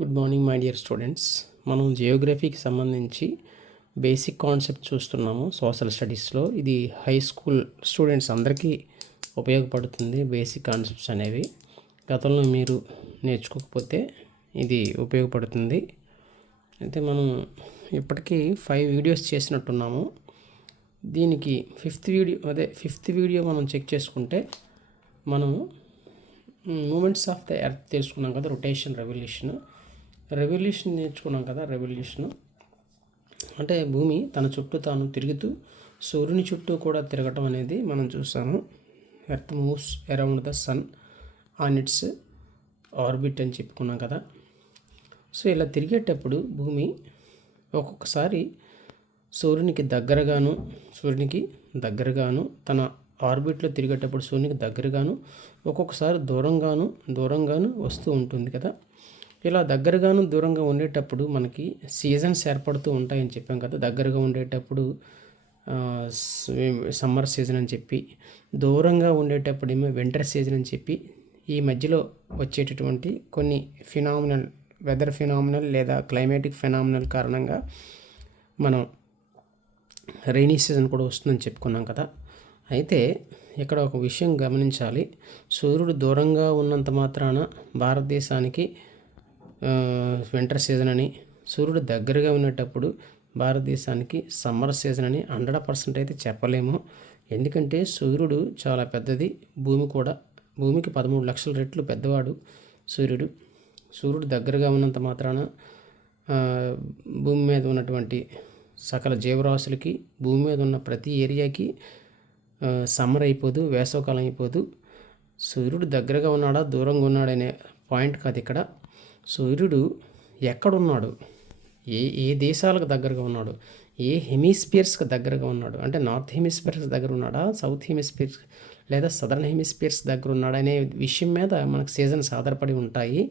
Good morning my dear students. మనం జియోగ్రఫీకి సంబంధించి basic concept చూస్తున్నాము సోషల్ స్టడీస్లో. ఇది హై స్కూల్ స్టూడెంట్స్ అందరికీ ఉపయోగపడుతుంది. బేసిక్ కాన్సెప్ట్స్ అనేవి గతంలో మీరు నేర్చుకోకపోతే ఇది ఉపయోగపడుతుంది. అయితే మనం ఇప్పటికీ 5 వీడియోస్ చేసినట్టున్నాము. దీనికి ఫిఫ్త్ వీడియో మనం చెక్ చేసుకుంటే మనము మూమెంట్స్ ఆఫ్ ద ఎర్త్ తెలుసుకున్నాం కదా, రొటేషన్, రెవల్యూషన్ నేర్చుకున్నాం కదా. రెవల్యూషన్ అంటే భూమి తన చుట్టూ తాను తిరుగుతూ సూర్యుని చుట్టూ కూడా తిరగటం అనేది మనం చూసాము. Earth moves around the sun on its orbit అని చెప్పుకున్నాం కదా. సో ఇలా తిరిగేటప్పుడు భూమి ఒక్కొక్కసారి సూర్యునికి దగ్గరగాను తన ఆర్బిట్లో తిరిగేటప్పుడు సూర్యునికి దగ్గరగాను, ఒక్కొక్కసారి దూరంగాను వస్తూ ఉంటుంది కదా. ఇలా దగ్గరగాను దూరంగా ఉండేటప్పుడు మనకి సీజన్స్ ఏర్పడుతూ ఉంటాయని చెప్పాం కదా. దగ్గరగా ఉండేటప్పుడు సమ్మర్ సీజన్ అని చెప్పి, దూరంగా ఉండేటప్పుడు ఏమో వింటర్ సీజన్ అని చెప్పి, ఈ మధ్యలో వచ్చేటటువంటి కొన్ని వెదర్ ఫినామినల్ లేదా క్లైమేటిక్ ఫినామినల్ కారణంగా మనం రైనీ సీజన్ కూడా వస్తుందని చెప్పుకున్నాం కదా. అయితే ఇక్కడ ఒక విషయం గమనించాలి. సూర్యుడు దూరంగా ఉన్నంత మాత్రాన భారతదేశానికి వింటర్ సీజన్ అని, సూర్యుడు దగ్గరగా ఉన్నప్పుడు భారతదేశానికి సమ్మర్ సీజన్ అని 100% అయితే చెప్పలేము. ఎందుకంటే సూర్యుడు చాలా పెద్దది, భూమికి 13 లక్షల రెట్లు పెద్దవాడు సూర్యుడు దగ్గరగా ఉన్నంత మాత్రాన భూమి మీద ఉన్నటువంటి సకల జీవరాశులకి, భూమి మీద ఉన్న ప్రతి ఏరియాకి సమ్మర్ అయిపోదు, వేసవకాలం అయిపోదు. సూర్యుడు దగ్గరగా ఉన్నాడా దూరంగా ఉన్నాడనే పాయింట్ కాదు ఇక్కడ. సూర్యుడు ఎక్కడున్నాడు, ఏ దేశాలకు దగ్గరగా ఉన్నాడు, ఏ హెమిస్పియర్స్కి దగ్గరగా ఉన్నాడు, అంటే నార్త్ హెమిస్పియర్స్ దగ్గర ఉన్నాడా, సౌత్ హెమిస్పియర్స్ లేదా సదర్న్ హెమిస్పియర్స్ దగ్గర ఉన్నాడా అనే విషయం మీద మనకు సీజన్స్ ఆధారపడి ఉంటాయి.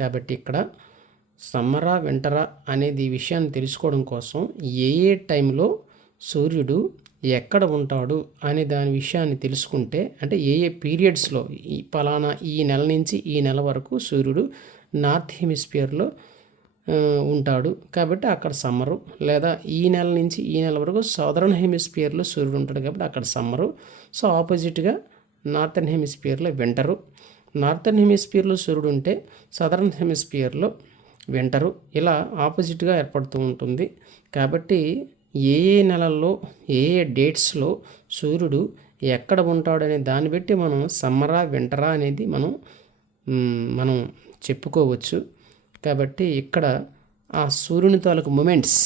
కాబట్టి ఇక్కడ సమ్మరా వింటరా అనేది ఈ విషయాన్ని తెలుసుకోవడం కోసం ఏ టైంలో సూర్యుడు ఎక్కడ ఉంటాడు అనే దాని విషయాన్ని తెలుసుకుంటే, అంటే ఏ పీరియడ్స్లో పలానా ఈ నెల నుంచి ఈ నెల వరకు సూర్యుడు నార్త్ హెమిస్ఫియర్లో ఉంటాడు కాబట్టి అక్కడ సమ్మరు, లేదా ఈ నెల నుంచి ఈ నెల వరకు సదరన్ హెమిస్ఫియర్లో సూర్యుడు ఉంటాడు కాబట్టి అక్కడ సమ్మరు. సో ఆపోజిట్గా నార్థన్ హెమిస్ఫియర్లో వింటరు. నార్థన్ హెమిస్ఫియర్లో సూర్యుడు ఉంటే సదరన్ హెమిస్ఫియర్లో వింటరు. ఇలా ఆపోజిట్గా ఏర్పడుతూ ఉంటుంది. కాబట్టి ఏ నెలల్లో ఏ డేట్స్లో సూర్యుడు ఎక్కడ ఉంటాడనే దాన్ని బట్టి మనం సమ్మరా వింటరా అనేది మనం చెప్పుకోవచ్చు. కాబట్టి ఇక్కడ ఆ సూర్యుని తాలూకు మూమెంట్స్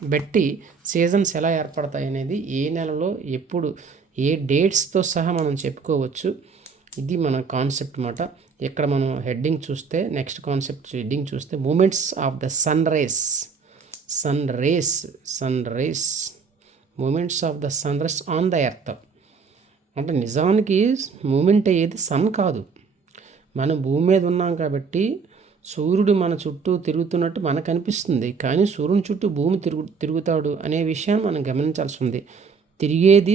బట్టి సీజన్స్ ఎలా ఏర్పడతాయి అనేది ఏ నెలలో ఎప్పుడు ఏ డేట్స్తో సహా మనం చెప్పుకోవచ్చు. ఇది మన కాన్సెప్ట్ మాట. ఇక్కడ మనం హెడ్డింగ్ చూస్తే, నెక్స్ట్ కాన్సెప్ట్ హెడ్డింగ్ చూస్తే movements of the sun rays movements of the sun rays on the earth. అంటే నిజానికి మూమెంట్ అయ్యేది సన్ కాదు, మనం భూమి మీద ఉన్నాం కాబట్టి సూర్యుడు మన చుట్టూ తిరుగుతున్నట్టు మనకు అనిపిస్తుంది, కానీ సూర్యుని చుట్టూ భూమి తిరుగుతాడు అనే విషయాన్ని మనం గమనించాల్సి ఉంది. తిరిగేది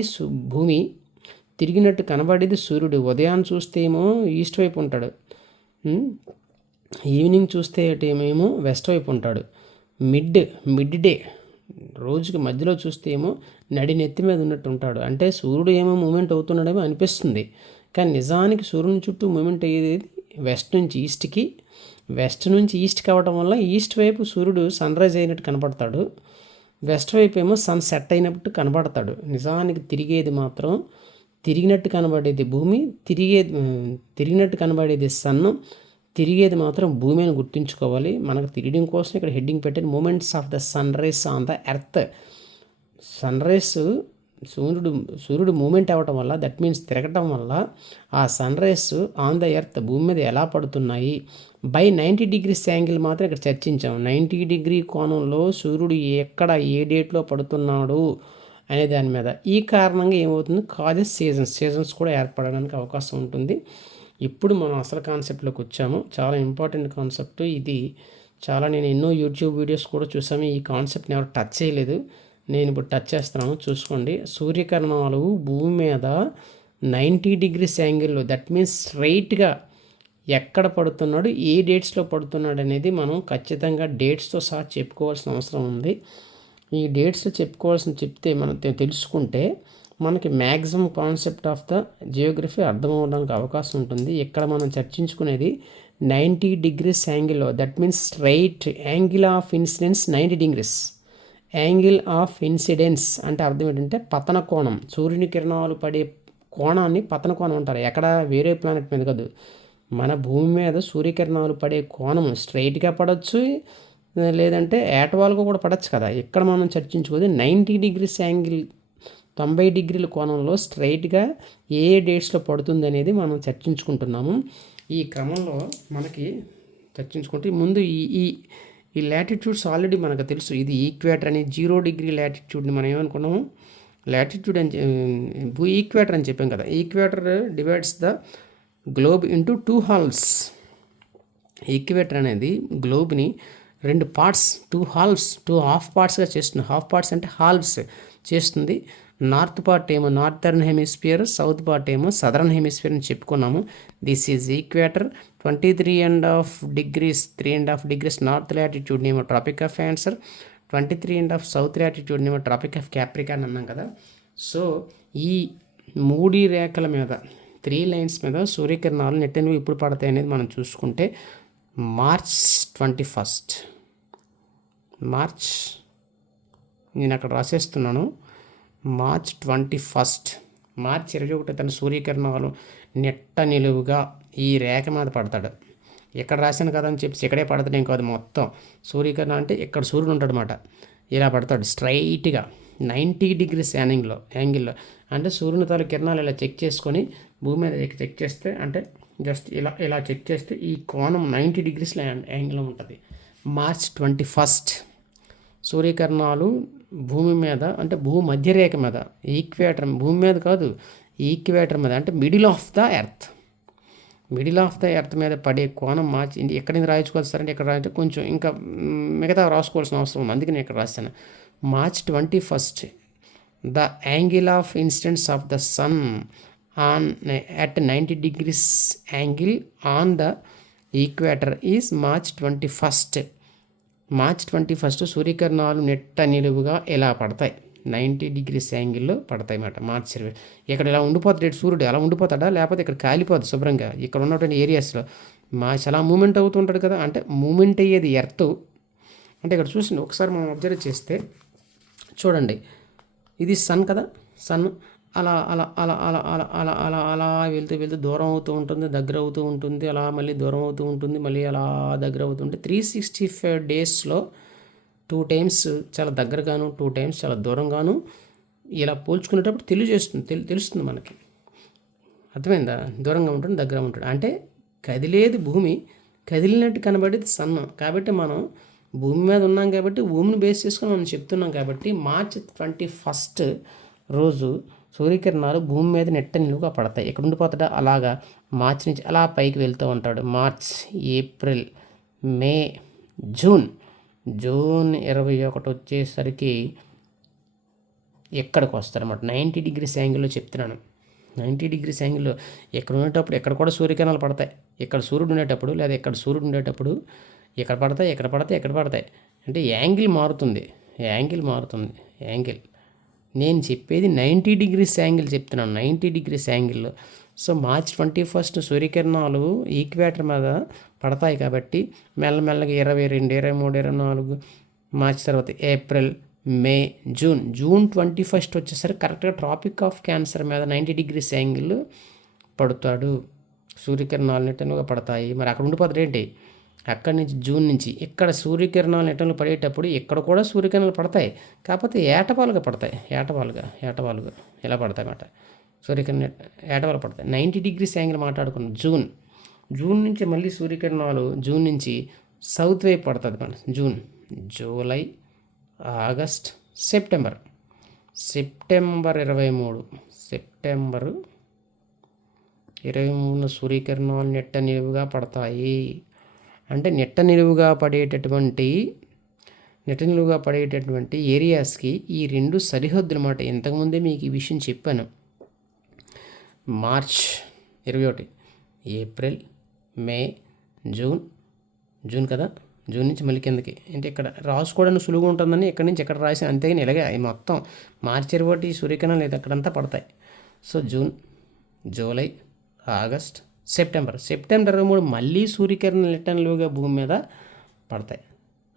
భూమి, తిరిగినట్టు కనబడేది సూర్యుడు. ఉదయాన్ని చూస్తే ఏమో ఈస్ట్ వైపు ఉంటాడు, ఈవినింగ్ చూస్తే ఏమో వెస్ట్ వైపు ఉంటాడు, మిడ్ డే రోజుకి మధ్యలో చూస్తే ఏమో నెత్తి మీద ఉన్నట్టు ఉంటాడు. అంటే సూర్యుడు ఏమో మూమెంట్ అవుతున్నాడేమో అనిపిస్తుంది, కానీ నిజానికి సూర్యుని చుట్టూ మూమెంట్ అయ్యేది వెస్ట్ నుంచి ఈస్ట్కి అవ్వడం వల్ల ఈస్ట్ వైపు సూర్యుడు సన్ రైజ్ అయినట్టు కనపడతాడు, వెస్ట్ వైపు ఏమో సన్ సెట్ అయినట్టు కనపడతాడు. నిజానికి తిరిగేది మాత్రం తిరిగినట్టు కనబడేది భూమి, తిరిగినట్టు కనబడేది సన్, తిరిగేది మాత్రం భూమి అని గుర్తుంచుకోవాలి. మనకు తిరగడం కోసం ఇక్కడ హెడ్డింగ్ పెట్టాను movements of the sun rays on the earth. Sun rays సూర్యుడు మూమెంట్ అవ్వటం వల్ల, దట్ మీన్స్ తిరగటం వల్ల ఆ sun rays on the earth భూమి మీద ఎలా పడుతున్నాయి బై 90 degrees యాంగిల్ మాత్రం ఇక్కడ చర్చించాం. 90 degree కోణంలో సూర్యుడు ఎక్కడ ఏ డేట్లో పడుతున్నాడు అనే దాని మీద. ఈ కారణంగా ఏమవుతుంది, కాజెస్ సీజన్స్ కూడా ఏర్పడడానికి అవకాశం ఉంటుంది. ఇప్పుడు మనం అసలు కాన్సెప్ట్లోకి వచ్చాము. చాలా ఇంపార్టెంట్ కాన్సెప్ట్ ఇది. నేను ఎన్నో యూట్యూబ్ వీడియోస్ కూడా చూసాము, ఈ కాన్సెప్ట్ని ఎవరు టచ్ చేయలేదు. నేను ఇప్పుడు టచ్ చేస్తున్నాను, చూసుకోండి. సూర్యకిరణాలు భూమి మీద 90 degrees యాంగిల్లో, దట్ మీన్స్ స్ట్రైట్గా ఎక్కడ పడుతున్నాడు, ఏ డేట్స్లో పడుతున్నాడు అనేది మనం ఖచ్చితంగా డేట్స్తో సహా చెప్పుకోవాల్సిన అవసరం ఉంది. ఈ డేట్స్ చెప్తే మనం తెలుసుకుంటే మనకి maximum concept of the geography అర్థమవడానికి అవకాశం ఉంటుంది. ఇక్కడ మనం చర్చించుకునేది 90 degrees యాంగిల్లో, that means straight angle of incidence 90 degrees. Angle of incidence అంటే అర్థం ఏంటంటే పతన కోణం, సూర్యుని కిరణాలు పడే కోణాన్ని పతన కోణం అంటారు. ఎక్కడ వేరే ప్లానెట్ మీద కాదు, మన భూమి మీద సూర్యకిరణాలు పడే కోణం స్ట్రైట్గా పడవచ్చు, లేదంటే ఏటవాలుగా కూడా పడవచ్చు కదా. ఇక్కడ మనం చర్చించుకోది 90 degrees యాంగిల్, 90 degrees కోణంలో స్ట్రైట్గా ఏ డేట్స్లో పడుతుంది అనేది మనం చర్చించుకుంటున్నాము. ఈ క్రమంలో మనకి చర్చించుకుంటే ముందు ఈ లాటిట్యూడ్స్ ఆల్రెడీ మనకు తెలుసు. ఇది ఈక్వేటర్ అని, 0 degree లాటిట్యూడ్ని మనం ఏమనుకున్నాము, లాటిట్యూడ్ అని ఈక్వేటర్ అని చెప్పాం కదా. Equator divides the globe into 2 halves. Equator అనేది గ్లోబ్ని 2 parts, 2 halves, 2 half partsగా చేస్తుంది. హాఫ్ పార్ట్స్ అంటే హాల్వ్స్ చేస్తుంది. నార్త్ పార్ట్ ఏమో నార్థర్న్ హెమిస్ఫియర్, సౌత్ పార్ట్ ఏమో సదరన్ హెమిస్ఫియర్ అని చెప్పుకున్నాము. This is equator. 23.5 degrees, 3.5 degrees north latitude ఏమో tropic of cancer, 23.5 south latitude ఏమో ట్రాపిక్ ఆఫ్ క్యాప్రికాన్ అన్నాం కదా. సో ఈ 3 రేఖల మీద, 3 lines మీద సూర్యకిరణాలు నెట్టెను ఇప్పుడు పడతాయి అనేది మనం చూసుకుంటే మార్చ్ 21, నేను అక్కడ రాసేస్తున్నాను, మార్చ్ 21, మార్చి 21 తన సూర్యకిరణాలు నెట్ట నిలువుగా ఈ రేఖ మీద పడతాడు. ఎక్కడ రాశాను కదా అని చెప్పి ఇక్కడే పడతాడు కాదు, మొత్తం సూర్యకిరణం అంటే ఇక్కడ సూర్యుడు ఉంటాడు అనమాట. ఇలా పడతాడు స్ట్రైట్గా 90 degrees యాంగిల్లో. అంటే సూర్యుని తాలూ కిరణాలు ఇలా చెక్ చేసుకొని భూమి మీద చెక్ చేస్తే, అంటే జస్ట్ ఇలా చెక్ చేస్తే ఈ కోణం 90 degrees యాంగిల్లో ఉంటుంది. మార్చ్ 21 సూర్యకిరణాలు భూమి మీద, అంటే భూమి మధ్యరేఖ మీద, ఈక్వేటర్, భూమి మీద కాదు ఈక్వేటర్ మీద, అంటే మిడిల్ ఆఫ్ ద ఎర్త్ మీద పడే కోణం మార్చి. ఎక్కడి నుంచి రాయించుకోవాలి సార్ అంటే ఇక్కడ రాయంటే కొంచెం ఇంకా మిగతా రాసుకోవాల్సిన అవసరం ఉంది, అందుకే నేను ఇక్కడ రాశాను. March 21 the angle of incidence of the sun on at 90 degrees angle on the equator is March 21. March 21 సూర్యకిరణాలు నెట్ట నిలువుగా ఎలా పడతాయి, 90 degrees యాంగిల్లో పడతాయి అన్నమాట. మార్చి 20 ఇక్కడ ఇలా ఉండిపోతాడు సూర్యుడు, అలా ఉండిపోతాడా, లేకపోతే ఇక్కడ కాలిపోతుంది శుభ్రంగా. ఇక్కడ ఉన్నటువంటి ఏరియాస్లో చాలా మూమెంట్ అవుతూ ఉంటాడు కదా, అంటే మూమెంట్ అయ్యేది ఎర్త్. అంటే ఇక్కడ చూసింది ఒకసారి మనం అబ్జర్వ్ చేస్తే చూడండి, ఇది సన్ కదా, సన్ అలా అలా అలా అలా అలా అలా అలా అలా వెళ్తూ దూరం అవుతూ ఉంటుంది, దగ్గర అవుతూ ఉంటుంది, అలా మళ్ళీ దూరం అవుతూ ఉంటుంది, మళ్ళీ అలా దగ్గర అవుతుంటే 365 daysలో 2 times చాలా దగ్గరగాను, 2 times చాలా దూరంగాను ఇలా పోల్చుకునేటప్పుడు తెలుస్తుంది మనకి. అర్థమైందా? దూరంగా ఉంటుంది, దగ్గర ఉంటుంది. అంటే కదిలేది భూమి, కదిలినట్టు కనబడేది సన్. కాబట్టి మనం భూమి మీద ఉన్నాం కాబట్టి భూమిని బేస్ చేసుకొని మనం చెప్తున్నాం. కాబట్టి మార్చ్ 21 రోజు సూర్యకిరణాలు భూమి మీద నెట్ట నిలువుగా పడతాయి. ఎక్కడ ఉండిపోతాడా, అలాగా మార్చి నుంచి అలా పైకి వెళ్తూ ఉంటాడు. మార్చ్, ఏప్రిల్, మే, జూన్ 21 వచ్చేసరికి ఎక్కడికి వస్తారన్నమాట, 90 degrees యాంగిల్లో చెప్తున్నాను. 90 degrees యాంగిల్లో ఎక్కడ ఉండేటప్పుడు ఎక్కడ కూడా సూర్యకిరణాలు పడతాయి. ఇక్కడ సూర్యుడు ఉండేటప్పుడు లేదా ఇక్కడ సూర్యుడు ఉండేటప్పుడు ఎక్కడ పడతాయి అంటే యాంగిల్ మారుతుంది. నేను చెప్పేది 90 degrees యాంగిల్ చెప్తున్నాను, 90 degrees యాంగిల్లో. సో మార్చ్ 21 సూర్యకిరణాలు ఈక్వేటర్ మీద పడతాయి కాబట్టి మెల్లమెల్లగా 22, 23, 24 మార్చి తర్వాత ఏప్రిల్, మే, జూన్ 21 వచ్చేసరికి కరెక్ట్గా ట్రాపిక్ ఆఫ్ క్యాన్సర్ మీద 90 degrees యాంగిల్ పడుతాడు. సూర్యకిరణాలు నెట్టనుగా పడతాయి. మరి అక్కడ ఉండిపోతాడు ఏంటి, అక్కడి నుంచి జూన్ నుంచి ఇక్కడ సూర్యకిరణాలు నెట్టలు పడేటప్పుడు ఇక్కడ కూడా సూర్యకిరణాలు పడతాయి, కాకపోతే ఏటవాలుగా పడతాయి, ఏటవాలుగా ఇలా పడతాయి అన్నమాట. సూర్యకిరణాలు ఏటవాలు పడతాయి. 90 degrees యాంగిల్ మాట్లాడుకున్నాం. జూన్ నుంచి మళ్ళీ సూర్యకిరణాలు జూన్ నుంచి సౌత్ వైపు పడుతుంది మన. జూన్, జూలై, ఆగస్ట్, సెప్టెంబర్ 23 సూర్యకిరణాలు నెట్ట నిలువుగా పడతాయి. అంటే నెట్ట నిలువుగా పడేటటువంటి ఏరియాస్కి ఈ 2 సరిహద్దులు అన్నమాట. ఇంతకుముందే మీకు ఈ విషయం చెప్పాను. March 21, April, May, June, June కదా, జూన్ నుంచి మళ్ళీ కిందకి అంటే ఇక్కడ రాసుకోవడానికి సులువుగా ఉంటుందని ఇక్కడి నుంచి ఇక్కడ రాసి అంతేగాని ఇలాగే అవి మొత్తం మార్చి 21 సూర్యకిరణాలు లేదు అక్కడంతా పడతాయి. So June, July, August, September 23 మళ్ళీ సూర్యకిరణాలు నిలువుగా భూమి మీద పడతాయి.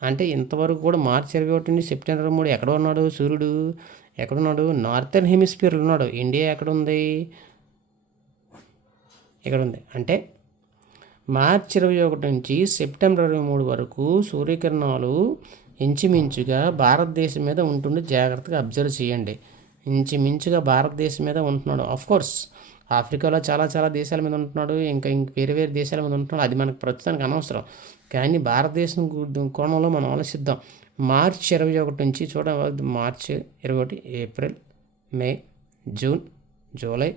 అంటే ఇంతవరకు కూడా మార్చి 21 నుంచి సెప్టెంబర్ 23 ఎక్కడ ఉన్నాడు సూర్యుడు, ఎక్కడున్నాడు, నార్థన్ హెమిస్ఫియర్లో ఉన్నాడు. ఇండియా ఎక్కడ ఉంది, ఇక్కడ ఉంది. అంటే మార్చి 21 నుంచి సెప్టెంబర్ 23 వరకు సూర్యకిరణాలు ఇంచుమించుగా భారతదేశం మీద ఉంటుండే జాగ్రత్తగా అబ్జర్వ్ చేయండి. ఇంచుమించుగా భారతదేశం మీద ఉంటున్నాడు. కోర్స్ ఆఫ్రికాలో చాలా చాలా దేశాల మీద ఉంటున్నాడు, ఇంకా వేరే వేరే దేశాల మీద ఉంటున్నాడు, అది మనకు ప్రస్తుతానికి అనవసరం. కానీ భారతదేశం కోణంలో మనం ఆలోచిద్దాం. మార్చి 21 నుంచి మార్చి 21, April, May, June, July,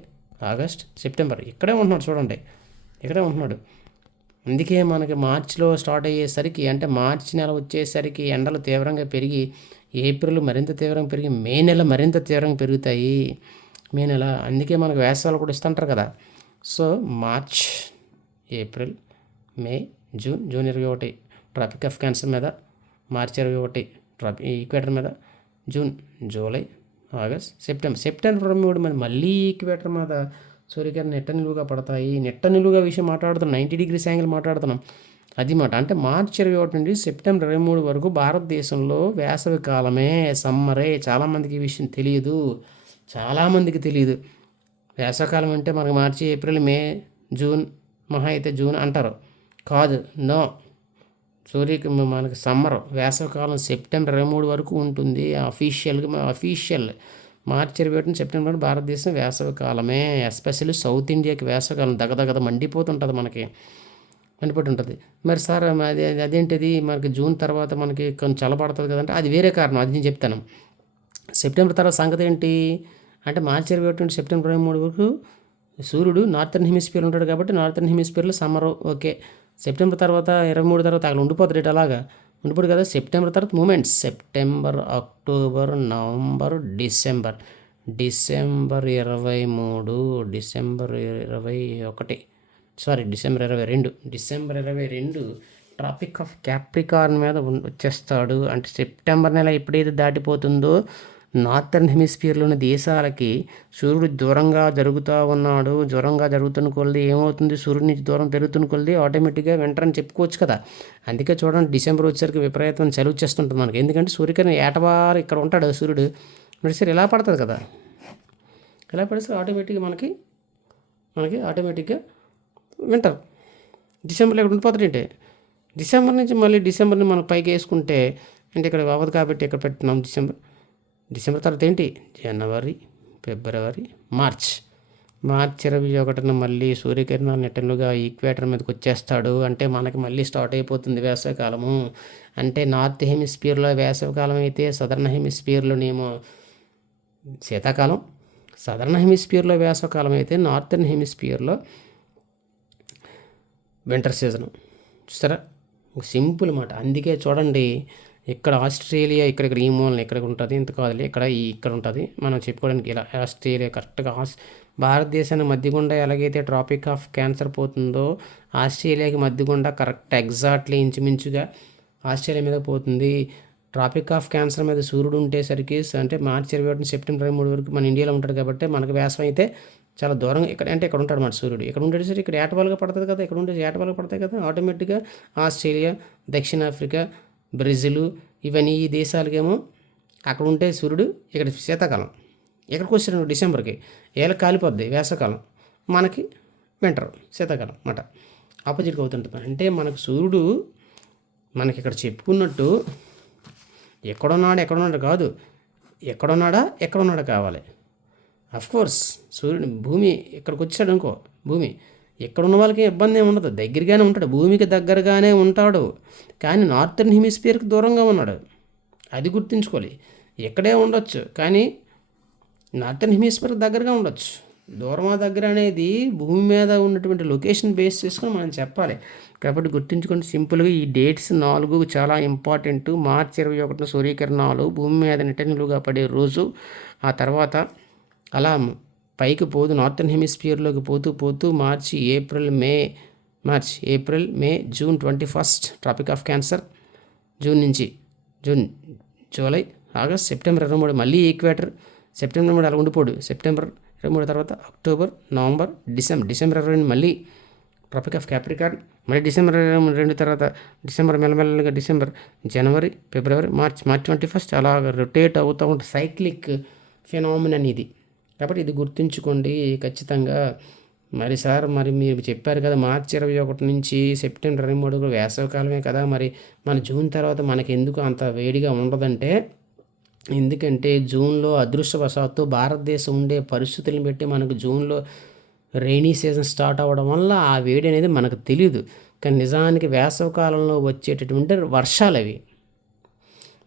August, September ఇక్కడే ఉంటున్నాడు. చూడండి ఇక్కడే ఉంటున్నాడు. అందుకే మనకి మార్చిలో స్టార్ట్ అయ్యేసరికి అంటే మార్చి నెల వచ్చేసరికి ఎండలు తీవ్రంగా పెరిగి ఏప్రిల్ మరింత తీవ్రంగా పెరిగి మే నెల మరింత తీవ్రంగా పెరుగుతాయి. మే నెల అందుకే మనకు వేసవాలు కూడా ఇస్తుంటారు కదా. So March, April, May, June, June 21 trophic of Cancer మీద, మార్చి 21 ఈక్వేటర్ మీద, జూన్, జూలై, ఆగస్ట్, సెప్టెంబర్ 23 మళ్ళీ ఈక్వేటర్ మీద సూర్యకిరణం నెట్ట నిలువుగా పడతాయి. నెట్ట నిలువుగా విషయం మాట్లాడుతున్నాం, 90 degrees యాంగిల్ మాట్లాడుతున్నాం. అది మాట. అంటే మార్చి 21 నుండి సెప్టెంబర్ 23 వరకు భారతదేశంలో వేసవి కాలమే, సమ్మరే. చాలామందికి ఈ విషయం తెలియదు, చాలామందికి తెలియదు. వేసవకాలం అంటే మనకు మార్చి, ఏప్రిల్, మే, జూన్, మహా అయితే జూన్ అంటారు. కాదు, నో. మనకి సమ్మర్ వేసవకాలం సెప్టెంబర్ 23 వరకు ఉంటుంది. అఫీషియల్ మార్చి 21 నుంచి సెప్టెంబర్ భారతదేశం వేసవికాలమే. ఎస్పెషల్లీ సౌత్ ఇండియాకి వేసవికాలం దగదగద మండిపోతుంటుంది, మనకి మండిపోతుంటుంది. మరి సార్ అదేంటిది మనకి జూన్ తర్వాత మనకి కొంచెం చల్లబడుతుంది కదంటే అది వేరే కారణం, అది నేను చెప్తాను. సెప్టెంబర్ తర్వాత సంగతి ఏంటి అంటే మార్చి 21 నుండి సెప్టెంబర్ 23 వరకు సూర్యుడు నార్థన్ హెమిస్ఫియర్ ఉంటాడు కాబట్టి నార్థన్ హెమిస్ఫియర్లో సమ్మర్ ఓకే. సెప్టెంబర్ తర్వాత 23 తర్వాత అక్కడ ఉండిపోతాడు, అలాగా ఉండిపోడు కదా. సెప్టెంబర్ తర్వాత movements September, October, November, December 23, December 22 Tropic of Capricorn మీద వచ్చేస్తాడు. అంటే సెప్టెంబర్ నెల ఎప్పుడైతే దాటిపోతుందో నార్థన్ హెమిస్ఫియర్లోని దేశాలకి సూర్యుడు దూరంగా జరుగుతున్న కొలది ఏమవుతుంది, సూర్యుడి నుంచి దూరం పెరుగుతున్న కొలది ఆటోమేటిక్గా వింటర్ అని చెప్పుకోవచ్చు కదా. అందుకే చూడండి డిసెంబర్ వచ్చేసరికి విపరీతం చలి వచ్చేస్తుంటుంది మనకి. ఎందుకంటే సూర్యకిరణం ఏటవారు ఇక్కడ ఉంటాడు సూర్యుడు, మరి సరే ఇలా పడుతుంది కదా. ఇలా పడితే మనకి ఆటోమేటిక్గా వింటర్. డిసెంబర్లో ఇక్కడ ఉండిపోతుంది. అంటే డిసెంబర్ నుంచి మళ్ళీ డిసెంబర్ని మనం పైకి వేసుకుంటే అంటే ఇక్కడ అవ్వదు కాబట్టి ఇక్కడ పెట్టున్నాం డిసెంబర్ తర్వాత ఏంటి, జనవరి, ఫిబ్రవరి, మార్చ్ 21 మళ్ళీ సూర్యకిరణాలు నెట్టలుగా ఈక్వేటర్ మీదకి వచ్చేస్తాడు. అంటే మనకి మళ్ళీ స్టార్ట్ అయిపోతుంది వేసవికాలము. అంటే నార్త్ హెమిస్ఫియర్లో వేసవికాలం అయితే సదర్న్ హెమిస్ఫియర్లోనేమో శీతాకాలం, సదర్న్ హెమిస్ఫియర్లో వేసవికాలం అయితే నార్థన్ హెమిస్ఫియర్లో వింటర్ సీజను. చూసారా, సింపుల్ మాట. అందుకే చూడండి ఇక్కడ ఆస్ట్రేలియా ఇక్కడ ఈ మూలన ఇక్కడ ఉంటుంది, ఇంత కాదులే ఇక్కడ ఉంటుంది. మనం చెప్పుకోవడానికి ఇలా ఆస్ట్రేలియా కరెక్ట్గా భారతదేశానికి మధ్య గుండా ఎలాగైతే ట్రాపిక్ ఆఫ్ క్యాన్సర్ పోతుందో ఆస్ట్రేలియాకి మధ్య గుండా కరెక్ట్ ఎగ్జాక్ట్లీ ఇంచుమించుగా ఆస్ట్రేలియా మీద పోతుంది. ట్రాపిక్ ఆఫ్ క్యాన్సర్ మీద సూర్యుడు ఉండేసరికి అంటే మార్చి 21 సెప్టెంబర్ 23 వరకు మన ఇండియాలో ఉంటాడు కాబట్టి మనకు వేసవి అయితే చాలా దూరంగా ఇక్కడ ఉంటాడు మన సూర్యుడు. ఇక్కడ ఉండేసరికి ఇక్కడ ఏటవాలుగా పడుతుంది కదా, ఇక్కడ ఉండే ఏటవాలుగా పడతాయి కదా. ఆటోమేటిక్గా ఆస్ట్రేలియా, దక్షిణాఫ్రికా, బ్రెజిల్ ఇవన్నీ ఈ దేశాలకేమో అక్కడ ఉంటే సూర్యుడు ఇక్కడ శీతాకాలం, ఇక్కడికి వచ్చాడు డిసెంబర్కి ఏళ్ళకి కాలిపోద్ది వేసవకాలం, మనకి వింటర్ శీతాకాలం అన్నమాట. ఆపోజిట్గా అవుతుంటుంది. అంటే మనకు సూర్యుడు మనకి ఇక్కడ చెప్పుకున్నట్టు ఎక్కడున్నాడు కాదు, ఎక్కడున్నాడా కావాలి. అఫ్కోర్స్ సూర్యుడు భూమి ఇక్కడికి వచ్చాడు అనుకో, భూమి ఎక్కడున్న వాళ్ళకి ఇబ్బంది ఏమి ఉండదు, దగ్గరగానే ఉంటాడు, భూమికి దగ్గరగానే ఉంటాడు. కానీ నార్థన్ హెమిస్ఫియర్కి దూరంగా ఉన్నాడు, అది గుర్తుంచుకోవాలి. ఎక్కడే ఉండొచ్చు కానీ నార్థన్ హెమిస్ఫియర్కి దగ్గరగా ఉండొచ్చు. దూరమా దగ్గర అనేది భూమి మీద ఉన్నటువంటి లొకేషన్ బేస్ చేసుకొని మనం చెప్పాలి. కాబట్టి గుర్తుంచుకోండి సింపుల్గా ఈ డేట్స్ 4 చాలా ఇంపార్టెంట్. మార్చి 21 సూర్యకిరణాలు భూమి మీద నిటనిలుగా పడే రోజు. ఆ తర్వాత అలా పైకి పోదు నార్థన్ హెమిస్ఫియర్లోకి పోతూ March, April, May, March, April, May, June 21 trophic of cancer. June, July, August, September 23 మళ్ళీ ఈక్వేటర్. సెప్టెంబర్ 3 అలా ఉండిపోడు. సెప్టెంబర్ 23 తర్వాత అక్టోబర్, నవంబర్, డిసెంబర్ 22 మళ్ళీ ట్రాపిక్ ఆఫ్ క్యాప్రికార్న్. మళ్ళీ డిసెంబర్ 22 తర్వాత డిసెంబర్ మెల్లమెల్లగా డిసెంబర్, జనవరి, ఫిబ్రవరి, మార్చ్ 21 అలా రొటేట్ అవుతూ ఉంటుంది. సైక్లిక్ ఫినామినన్ ఇది. కాబట్టి ఇది గుర్తుంచుకోండి ఖచ్చితంగా. మరి సార్ మరి మీరు చెప్పారు కదా మార్చి 21 నుంచి సెప్టెంబర్ 23 వేసవికాలమే కదా, మరి మన జూన్ తర్వాత మనకి ఎందుకు అంత వేడిగా ఉండదంటే, ఎందుకంటే జూన్లో అదృష్టవశాత్తు భారతదేశం ఉండే పరిస్థితులను బట్టి మనకు జూన్లో రెయినీ సీజన్ స్టార్ట్ అవ్వడం వల్ల ఆ వేడి అనేది మనకు తెలియదు. కానీ నిజానికి వేసవికాలంలో వచ్చేటటువంటి వర్షాలు అవి.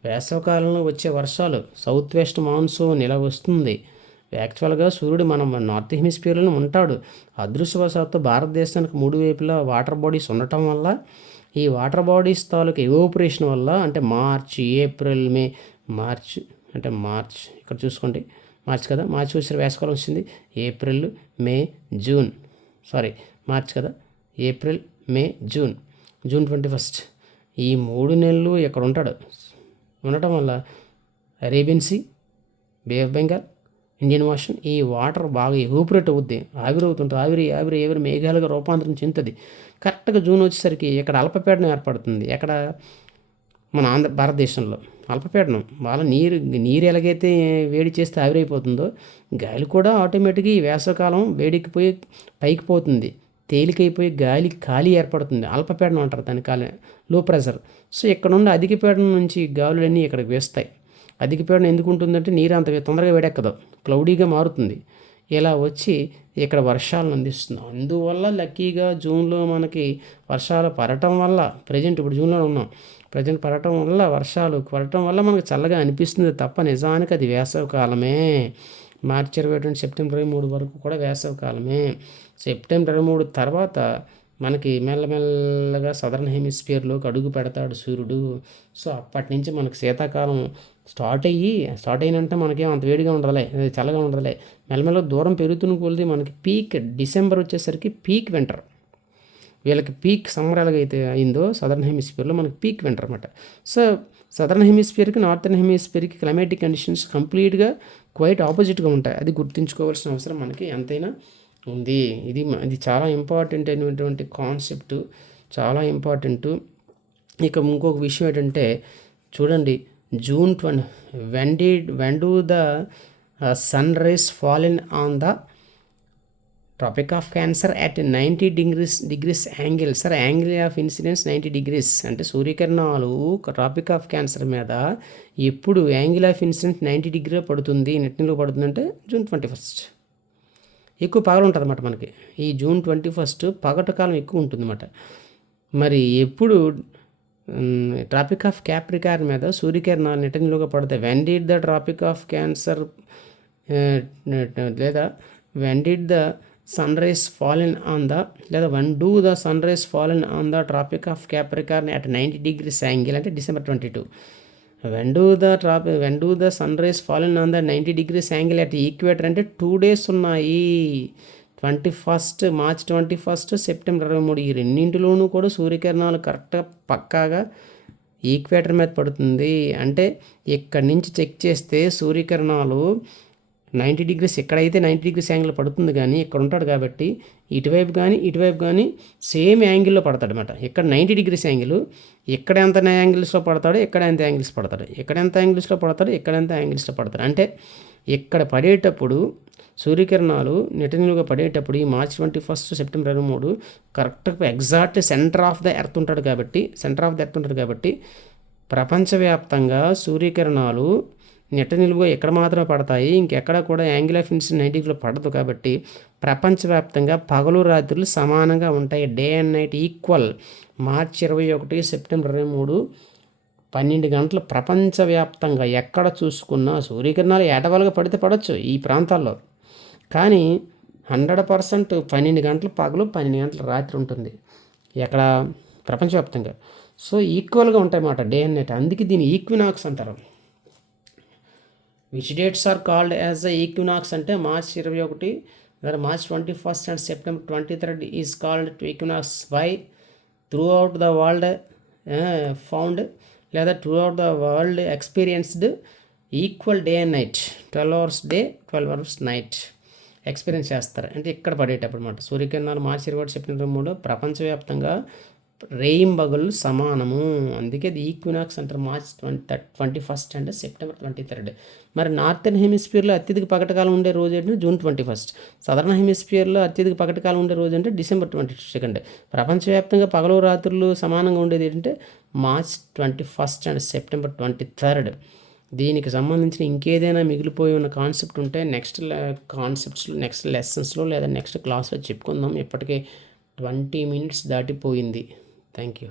వేసవికాలంలో వచ్చే వర్షాలు, సౌత్ వెస్ట్ మాన్సూన్ ఇలా వస్తుంది. యాక్చువల్గా సూర్యుడు మనం నార్త్ హెమిస్ఫియర్లో ఉంటాడు. అదృష్టవశాత్తు భారతదేశానికి 3 వైపులా వాటర్ బాడీస్ ఉండటం వల్ల, ఈ వాటర్ బాడీస్ తాలూకు ఎవాపరేషన్ వల్ల, అంటే మార్చ్, ఏప్రిల్, మే, మార్చ్ ఇక్కడ చూసుకోండి, మార్చ్ కదా, మార్చ్ వచ్చిన వేసవికాలం వచ్చింది. ఏప్రిల్, మే, జూన్, మార్చ్ కదా, ఏప్రిల్, మే, జూన్ 21 ఈ 3 నెలలు ఇక్కడ ఉండటం వల్ల Arabian Sea, Bay of Bengal, Indian Ocean ఈ వాటర్ బాగా ఎవాపరేట్ అవుద్ది. ఆవిరవుతుంటుంది. ఆవిరి మేఘాలుగా రూపాంతరం చెందుతుంది. కరెక్ట్గా జూన్ వచ్చేసరికి ఇక్కడ అల్పపీడనం ఏర్పడుతుంది. ఎక్కడ మన భారతదేశంలో అల్పపీడనం వాళ్ళ నీరు ఎలాగైతే వేడి చేస్తే ఆవిరైపోతుందో, గాలి కూడా ఆటోమేటిక్గా ఈ వేసవకాలం వేడికి పోయి పైకి పోతుంది. తేలికైపోయి ఖాళీ ఏర్పడుతుంది. అల్పపీడనం అంటారు దాని లో ప్రెషర్. సో ఇక్కడ నుండి అధిక పీడనం నుంచి గాలులన్నీ ఇక్కడికి వేస్తాయి. అధిక పీడనం ఎందుకు ఉంటుందంటే నీరు అంత తొందరగా వేడెక్కదు, క్లౌడీగా మారుతుంది. ఇలా వచ్చి ఇక్కడ వర్షాలను అందిస్తుంది. అందువల్ల లక్కీగా జూన్లో మనకి వర్షాలు పడటం వల్ల, ఇప్పుడు జూన్లో ఉన్నాం, వర్షాలు పడటం వల్ల మనకు చల్లగా అనిపిస్తుంది తప్ప నిజానికి అది వేసవికాలమే. మార్చి 22 సెప్టెంబర్ 23 వరకు కూడా వేసవికాలమే. సెప్టెంబర్ 23 తర్వాత మనకి మెల్లమెల్లగా సదరన్ హెమిస్ఫియర్లోకి అడుగు పెడతాడు సూర్యుడు. సో అప్పటి నుంచి మనకి శీతాకాలం స్టార్ట్ అయినంటే మనకేం అంత వేడిగా ఉండదులే, చల్లగా ఉండదులే. మెల్లమెల్లగా దూరం పెరుగుతున్న కొలది మనకి పీక్ డిసెంబర్ వచ్చేసరికి పీక్ వింటర్. వీళ్ళకి పీక్ సమ్మర్ ఎలాగైతే అయిందో సదరన్ హెమిస్ఫియర్లో మనకి పీక్ వింటర్ అనమాట. సో సదరన్ హెమిస్ఫియర్కి నార్థన్ హెమిస్ఫియర్కి క్లైమాటిక్ కండిషన్స్ కంప్లీట్గా క్వైట్ ఆపోజిట్గా ఉంటాయి. అది గుర్తుంచుకోవాల్సిన అవసరం మనకి ఎంతైనా ఉంది. ఇది చాలా ఇంపార్టెంట్ అయినటువంటి కాన్సెప్ట్, చాలా ఇంపార్టెంటు. ఇక ఇంకొక విషయం ఏంటంటే చూడండి, June 20 when do the sun rays fallen on the Tropic of Cancer at 90 degrees angle. Sir angle of incidence 90 degrees అంటే సూర్యకిరణాలు ట్రాపిక్ ఆఫ్ క్యాన్సర్ మీద ఎప్పుడు యాంగిల్ ఆఫ్ ఇన్సిడెన్స్ 90 degree పడుతుంది, నెట్టిలో పడుతుందంటే June 21. ఎక్కువ పగలు ఉంటుంది అన్నమాట మనకి. ఈ June 21 పగటి కాలం ఎక్కువ ఉంటుంది అన్నమాట. మరి ఎప్పుడు ట్రాపిక్ ఆఫ్ క్యాప్రికార్న్ మీద సూర్యకిరణాలు నెట్టనిలుగా పడతాయి. When did the tropic of cancer లేదా when did the sun rays fallen on the లేదా when do the sun rays fallen on the tropic of capricorn at 90 degrees angle అంటే December 22. When do the sun rays fallen on the 90 degrees angle at equator అంటే 2 days ఉన్నాయి. 21 March 21 September 23 ఈ రెండింటిలోనూ కూడా సూర్యకిరణాలు కరెక్ట్గా పక్కాగా ఈక్వేటర్ మీద పడుతుంది. అంటే ఇక్కడి నుంచి చెక్ చేస్తే సూర్యకిరణాలు 90 degrees ఎక్కడైతే 90 degrees యాంగిల్ పడుతుంది, కానీ ఇక్కడ ఉంటాడు కాబట్టి ఇటువైపు కానీ సేమ్ యాంగిల్లో పడతాడు అనమాట. ఇక్కడ 90 degrees యాంగిల్, ఎక్కడ ఎంత యాంగిల్స్లో పడతాడో ఇక్కడ ఎంత యాంగిల్స్ పడతాడు, ఇక్కడ ఎంత యాంగిల్స్లో పడతాడు, ఇక్కడ ఎంత యాంగిల్స్లో పడతాడు. అంటే ఇక్కడ పడేటప్పుడు సూర్యకిరణాలు నిటనిలుగా పడేటప్పుడు ఈ మార్చ్ 21 సెప్టెంబర్ 23 కరెక్ట్గా exact centre of the earth ఉంటాడు కాబట్టి ప్రపంచవ్యాప్తంగా సూర్యకిరణాలు నిటనిలుగా ఎక్కడ మాత్రమే పడతాయి, ఇంకెక్కడ కూడా యాంగిల్ ఆఫ్ ఇన్సిడెన్స్ 90 degrees పడదు. కాబట్టి ప్రపంచవ్యాప్తంగా పగలు రాత్రులు సమానంగా ఉంటాయి. Day and night equal. March 21 September 23 12 గంటలు ప్రపంచవ్యాప్తంగా ఎక్కడ చూసుకున్నా సూర్యకిరణాలు ఏటవాలుగా పడితే పడవచ్చు ఈ ప్రాంతాల్లో, కానీ 100% 12 గంటలు పగలు 12 గంటలు రాత్రి ఉంటుంది ఎక్కడ ప్రపంచవ్యాప్తంగా. సో ఈక్వల్గా ఉంటాయి అన్నమాట డే అండ్ నైట్. అందుకే దీన్ని ఈక్వినాక్స్ అంటారు. Which dates are called as the equinox అంటే March 21 Where March 21st and September 23rd is called equinox. Why? Throughout the world found లేదా throughout the world experienced equal day and night 12 hours day 12 hours night experience చేస్తారు. అంటే ఇక్కడ పడేటప్పుడు అనమాట. సూర్యకిరణాలు మార్చి 21 September 3 ప్రపంచవ్యాప్తంగా రేయింబగళ్ళు సమానము. అందుకే అది ఈక్వినాక్స్ అంటారు. March 21st and September 23rd. మరి నార్థన్ హెమిస్ఫియర్లో అత్యధిక పగటకాలం ఉండే రోజు ఏంటంటే జూన్ 21st. సదరన్ హెమిస్ఫియర్లో అత్యధిక పగటకాలం ఉండే రోజు అంటే డిసెంబర్ 22nd. ప్రపంచవ్యాప్తంగా పగలు రాత్రులు సమానంగా ఉండేది ఏంటంటే March 21st and September 23rd. దీనికి సంబంధించిన ఇంకేదైనా మిగిలిపోయి ఉన్న కాన్సెప్ట్ ఉంటే నెక్స్ట్ కాన్సెప్ట్స్లో నెక్స్ట్ లెసన్స్లో లేదా నెక్స్ట్ క్లాస్లో చెప్పుకుందాం. ఇప్పటికే 20 minutes దాటిపోయింది. Thank you.